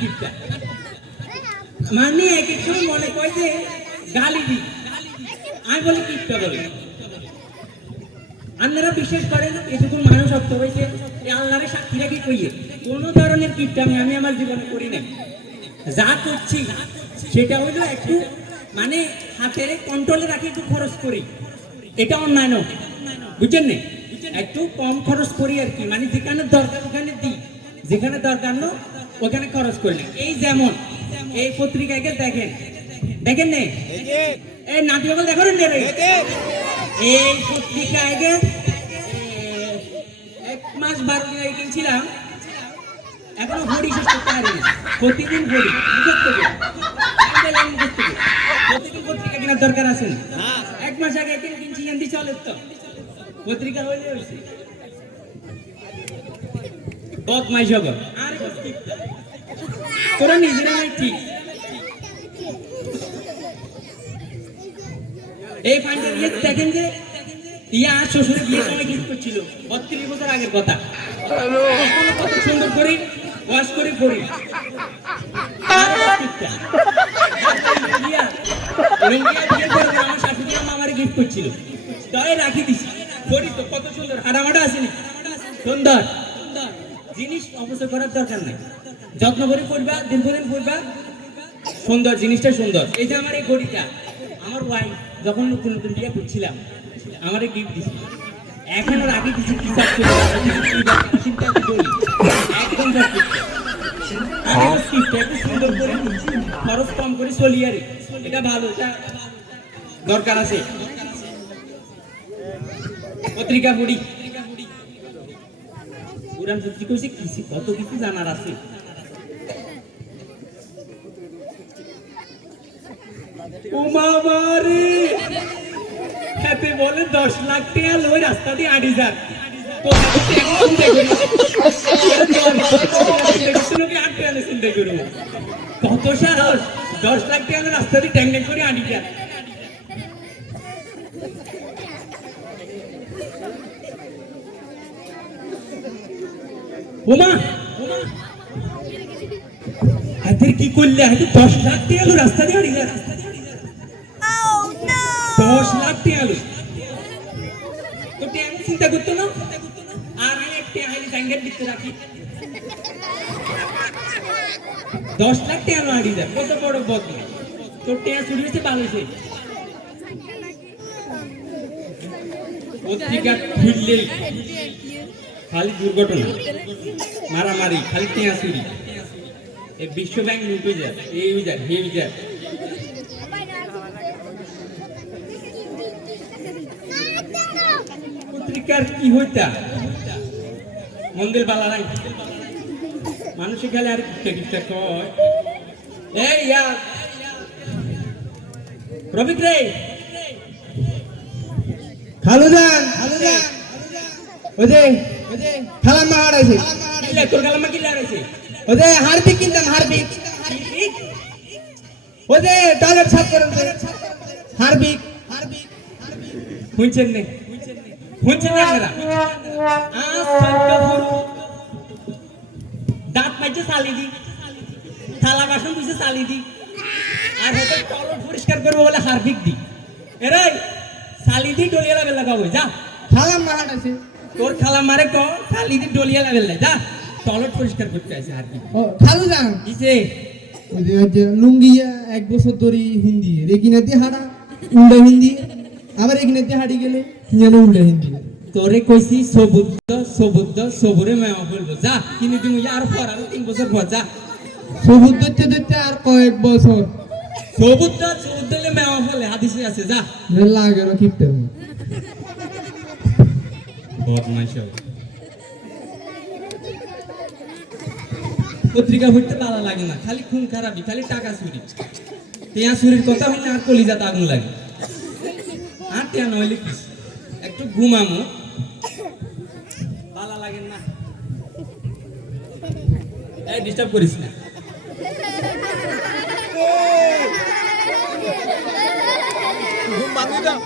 গিফটটা মানে এক এক সময় মনে কয় যে গালি দি আমি বলি গিফটটা বলি আপনারা বিশ্বাস করেন এটুকু মানুষ শক্ত হয়েছে এই আল্লাহরে সাক্ষী রাখি কইয়ে কোনো ধরনের গিফট আমি আমার জীবনে করি নাই যা করছি সেটা হইলো একটু মানে হাতের কন্ট্রোলে রাখি একটু খরচ করি এটা অন্যায় নয় বুঝছেন না একটু কম খরচ করি আর কি মানে যেখানে দরকার ওখানে দিই যেখানে দরকার না ওখানে খরচ করি না এই যেমন এই পত্রিকায় দেখেন দেখেন না এই নাটক দেখো না এই পত্রিকায় এক মাস 12 দিন আগে কিনছিলাম এখনো ঘড়ি শেষ করতে পারিনি প্রতিদিন ঘড়ি প্রতিদিন পত্রিকা কেনার দরকার আছে এক মাস আগে কিনছি এমনি চলে তো পত্রিকা হয়ে হয়েছে বদমাইশ হবে আর তোরা নিজেরা নাই ঠিক এই ফান্ডের ইয়ে দেখেন যে ইয়া শ্বশুর বিয়ে সময় গিফট করছিল 32 বছর আগের কথা কত সুন্দর করে ওয়াশ করে করি আমার শাশুড়ি আমার গিফট করছিল তাই রাখি দিছি করি তো কত সুন্দর হাডামাডা আসেনি সুন্দর জিনিস অবশ্যই করার দরকার নাই যত্ন করে করবা দীর্ঘদিন করবা সুন্দর জিনিসটা সুন্দর এই যে আমার এই ঘড়িটা আমার ওয়াইফ যখন নতুন নতুন বিয়ে করছিলাম আমারে গিফট দিছিল এখনো রাখি দিছি কি একদম সুন্দর করে খরচ কম করে চলি আর এটা ভালো এটা দরকার আছে পত্রিকা পড়ি পুরান পত্রিকা হচ্ছে কৃষি কত কিছু জানার আছে হাতে বলে 10 লাখ টাকা লই রাস্তা দিয়ে আড়ি যান কত সাহস 10 লাখ টাকা রাস্তা দিয়ে ট্যাং করে আড়ি যান ওমা হাতের কি করলে হাতে 10 লাখ টাকা রাস্তা দিয়ে আড়ি যান 10 লাখ টাকা তো ট্যাং চিন্তা করতো না আর আমি একটা হাইলি ট্যাঙ্গের দিতে রাখি 10 লাখ টাকা আড়ি যান কত বড় বদলা তো ট্যাং চুরি হয়েছে বাংলাদেশে পত্রিকা খুললেই খালি দুর্ঘটনা মারামারি খালি টিয়া চুরি এই বিশ্ব ব্যাংক লুটে যায় এই উজার হে উজার পত্রিকার কি হইতা মন্দির বালা নাই মানুষে খেলে আর কিটা কয় এই ইয়ার রবিক রে খালুজান ওই যে খালাম্মা হারাইছে কিলা তোর খালাম্মা কিলা হারাইছে ওই যে হারপিক কিনতাম হারপিক ওই যে টয়লেট সাফ করেন হারপিক শুনছেন না শুনছেন না দাঁত পাইছে চালি দি থালা বাসন দিছে চালি দি আর হয়তো টয়লেট পরিষ্কার করবো বলে হারপিক দি এরে চালি দি ডলিয়া লাগাবে লাগাবো যা খালাম্মা হারাইছে তোর খালা মারে কো খালি দি ডলিয়া লাগালে যা টয়লেট পরিষ্কার করতে আছে আর কি ও খালু যান কিসে ওই যে লুঙ্গিয়া এক বছর ধরে হিন্দি রেগিনাতে হাড়া উল্টা হিন্দি আবার রেগিনাতে হাড়ি গেলে যেন উল্টা হিন্দি তোরে কইছি সবুদ্ধ সবুরে মায়া বলবো যা কিনে তুমি আর পর আর 3 বছর পর যা সবুদ্ধ দিতে আর কয়েক বছর সবুদ্ধলে মায়া বলে হাদিসে আছে যা লাগে না কিপতে বদমাইশ পত্রিকা পড়তে ভালো লাগে না খালি খুন খারাপি খালি টাকা চুরি টিয়া চুরির কথা হলে আর কলিজাতে আগুন লাগে আর টিয়া নইলে কি একটু ঘুমামো ভালো লাগে না এই ডিস্টার্ব করিস না ঘুম ভাঙি দাও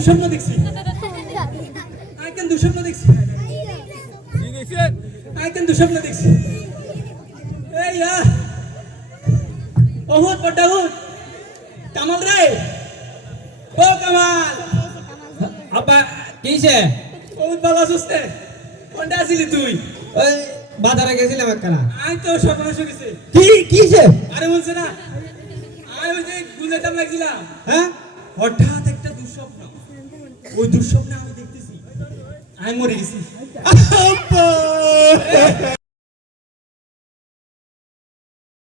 দুঃস্বপ্ন দেখছি আই কেন দুঃস্বপ্ন দেখছি আই কেন দুঃস্বপ্ন দেখছি এই বহুত বড় বহুত কামাল রে ও কামাল আব্বা কিছে বহুত ভালো সুস্তে কোনটা আছিলি তুই ওই বাজারে গেছিলাম একখানা আই তো সর্বনাশ গেছে কিছে আরে বলছে না আই ওই যে গুলেটাম লাগছিলাম হ্যাঁ হঠাৎ একটা দুঃস্বপ্ন ওই দুঃস্বপ্নে আমি দেখতেছি আমি মরে গেছি আব্বা